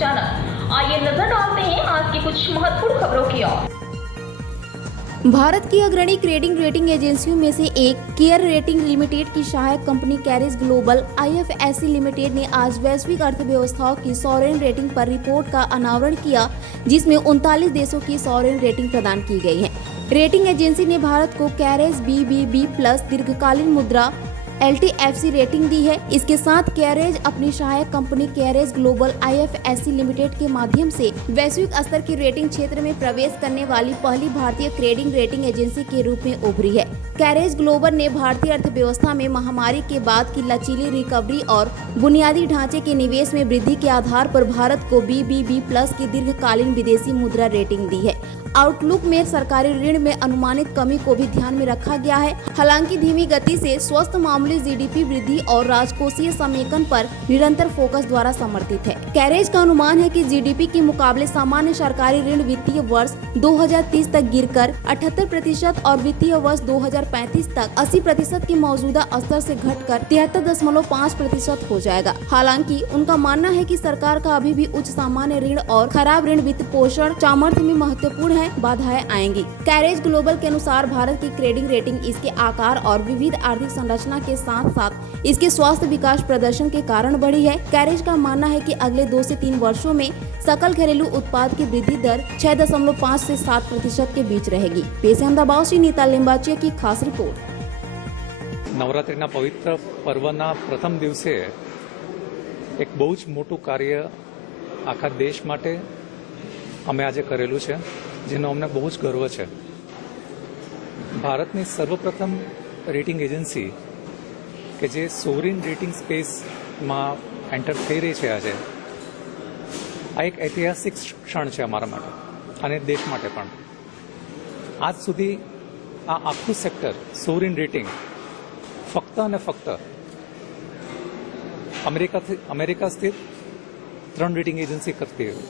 अचानक। आइए नजर डालते हैं आज की कुछ महत्वपूर्ण खबरों की ओर। भारत की अग्रणी क्रेडिट रेटिंग एजेंसियों में से एक केयर रेटिंग लिमिटेड की सहायक company carriage global IFSC limited ने आज वैश्विक अर्थव्यवस्थाओं की सॉवरेन रेटिंग पर रिपोर्ट का अनावरण किया, जिसमें 39 देशों की सॉवरेन रेटिंग प्रदान की गई है। रेटिंग एजेंसी ने भारत को कैरेज BBB+ दीर्घकालीन मुद्रा LTFC रेटिंग दी है। इसके साथ कैरेज अपनी सहायक company carriage global IFSC limited के माध्यम से वैश्विक स्तर की रेटिंग क्षेत्र में प्रवेश करने वाली पहली भारतीय क्रेडिट रेटिंग एजेंसी के रूप में उभरी है। कैरेज ग्लोबल ने भारतीय अर्थव्यवस्था में महामारी के बाद की लचीली रिकवरी और बुनियादी ढांचे के निवेश में वृद्धि के आधार पर भारत को BBB+ की दीर्घकालीन विदेशी मुद्रा रेटिंग दी है। आउटलुक में सरकारी ऋण में अनुमानित कमी को भी ध्यान में रखा गया है। हालांकि धीमी गति से स्वस्थ मामूली GDP वृद्धि और राजकोषीय समेकन पर निरंतर फोकस द्वारा समर्थित है। कैरेज का अनुमान है कि GDP के मुकाबले सामान्य सरकारी ऋण वित्तीय वर्ष 2030 तक गिरकर 78% और वित्तीय वर्ष 2035 तक 80% के मौजूदा स्तर से घटकर 73.5% हो जाएगा। हालांकि उनका मानना है कि सरकार का अभी भी उच्च सामान्य ऋण और खराब ऋण वित्त पोषण सामर्थ्य में महत्वपूर्ण बाधाएं आएंगी। कैरेज ग्लोबल के अनुसार भारत की क्रेडिट रेटिंग इसके आकार और विविध आर्थिक संरचना के साथ साथ इसके स्वास्थ्य विकास प्रदर्शन के कारण बढ़ी है। कैरेज का मानना है कि अगले 2 से 3 वर्षों में सकल घरेलू उत्पाद की वृद्धि दर 6.5 से 7% के बीच रहेगी। पेश अहमदाबाद से नीता लिंबाचिया की खास रिपोर्ट। नवरात्रिना पवित्र पर्वना प्रथम दिवसे एक बहु ज मोटું કાર્ય આખા દેશ માટે અમે આજે કરેલું છે, જેનો અમને બહુ જ ગર્વ છે। ભારતની સર્વપ્રથમ રેટિંગ એજન્સી કે જે સોવરિન રેટિંગ સ્પેસમાં એન્ટર થઈ રહી છે આજે, આ એક ઐતિહાસિક ક્ષણ છે અમારા માટે અને દેશ માટે પણ। આજ સુધી આ આખું સેક્ટર સોવરિન રેટિંગ ફક્ત અને ફક્ત અમેરિકા સ્થિત 3 રેટિંગ એજન્સી કરતી હતી,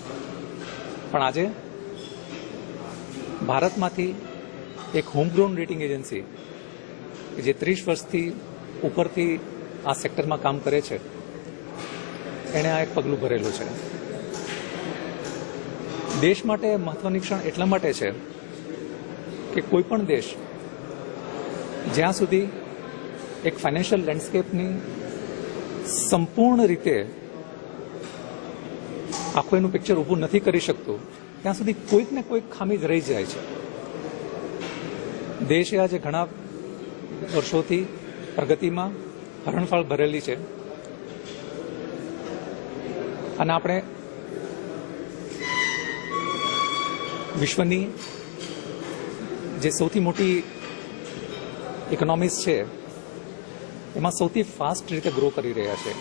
પણ આજે ભારતમાંથી એક હોમગ્રોન રેટિંગ એજન્સી જે 30 વર્ષથી ઉપરથી આ સેક્ટરમાં કામ કરે છે, એણે આ એક પગલું ભરેલું છે। દેશ માટે મહત્વની ક્ષણ એટલા માટે છે કે કોઈ પણ દેશ જ્યાં સુધી એક ફાઇનાન્શિયલ લેન્ડસ્કેપની સંપૂર્ણ રીતે આખું એનું પિક્ચર ઊભું નથી કરી શકતું, ત્યાં સુધી કોઈક ને કોઈક ખામી જ રહી જાય છે। દેશે આજે ઘણા વર્ષોથી પ્રગતિમાં હરણફાળ ભરેલી છે અને આપણે વિશ્વની જે સૌથી મોટી ઇકોનોમીઝ છે એમાં સૌથી ફાસ્ટ રીતે ગ્રો કરી રહ્યા છે।